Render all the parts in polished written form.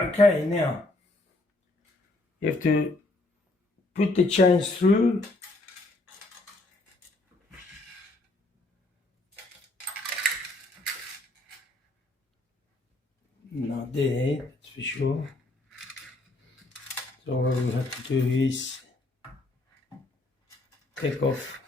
Okay, now you have to put the chains through. Not there, that's for sure. So what we have to do is take off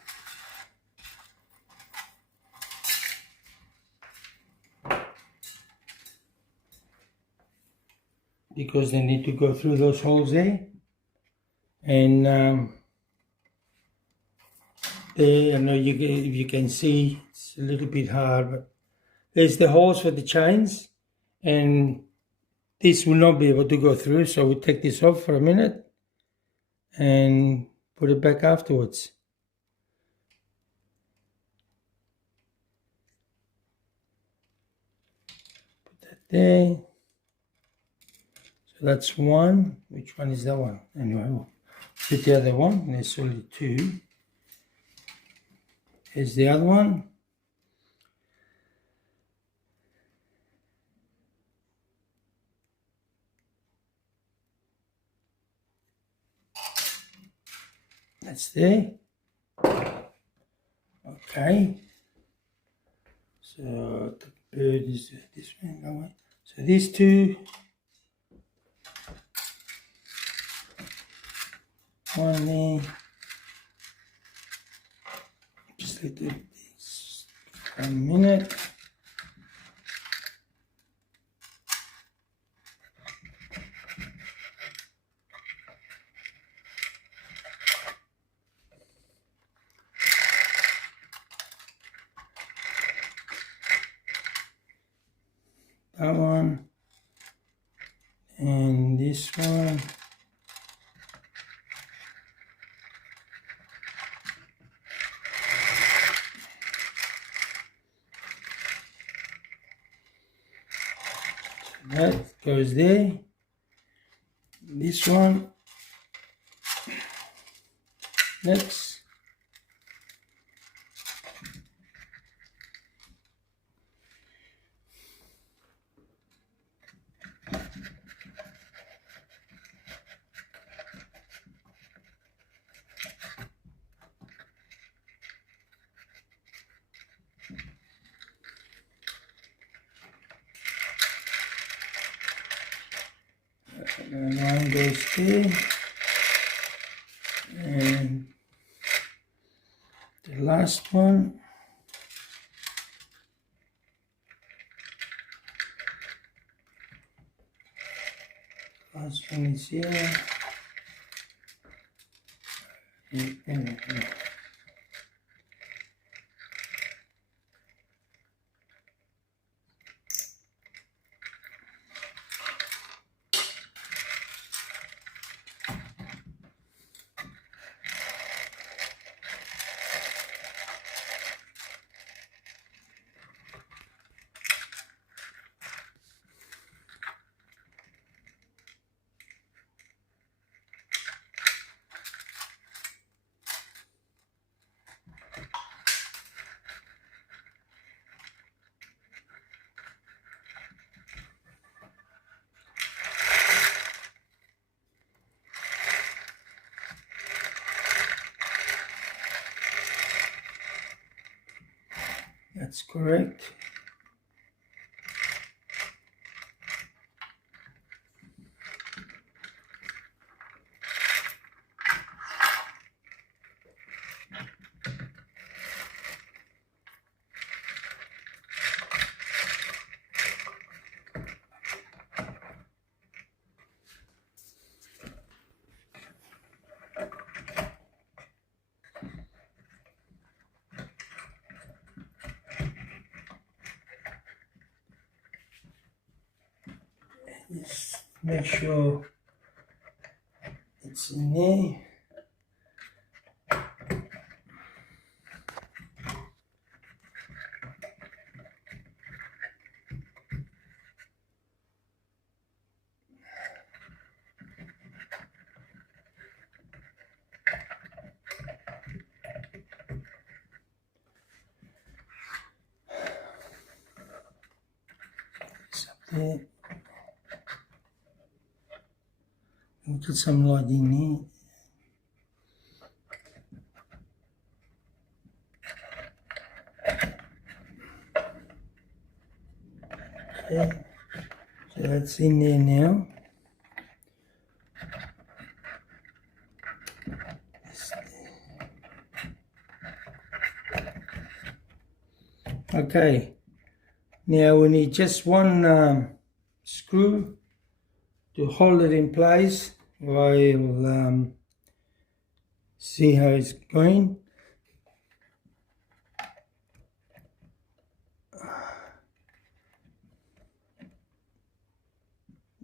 because they need to go through those holes there. And there, I know if you can see, it's a little bit hard, but there's the holes for the chains, and this will not be able to go through, so we'll take this off for a minute and put it back afterwards. Put that there. So that's one. Which one is that one? Anyway, we'll put the other one. There's only two. Here's the other one. That's there. Okay. So the bird is this way, that way. So these two. One there. Just let this for a minute. That one and this one. So that goes there. This one next. One goes there, and the last one is here. That's correct. Just make sure it's in there. It's up there. Get some light in here. Okay, so that's in there now. Okay, now we need just one screw to hold it in place while see how it's going.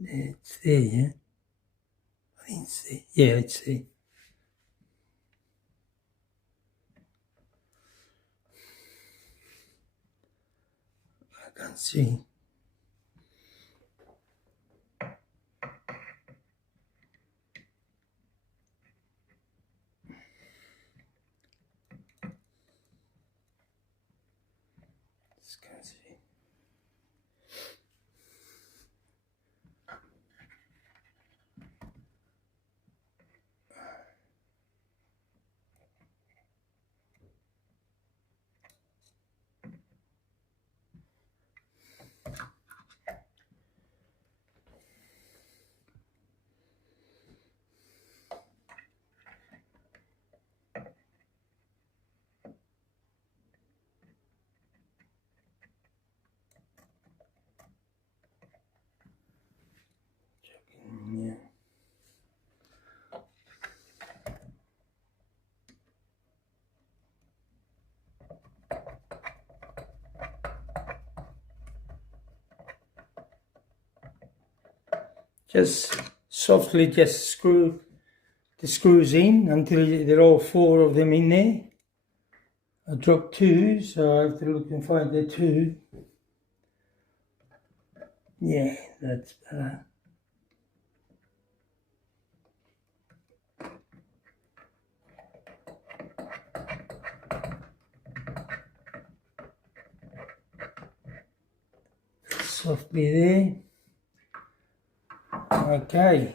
It's there, yeah? I didn't see. Yeah, it's there. I can't see. Just can't see. Yeah. Just softly just screw the screws in until they're all four of them in there. I dropped two, so I have to look and find the two. Yeah, that's better. Softly there. Okay.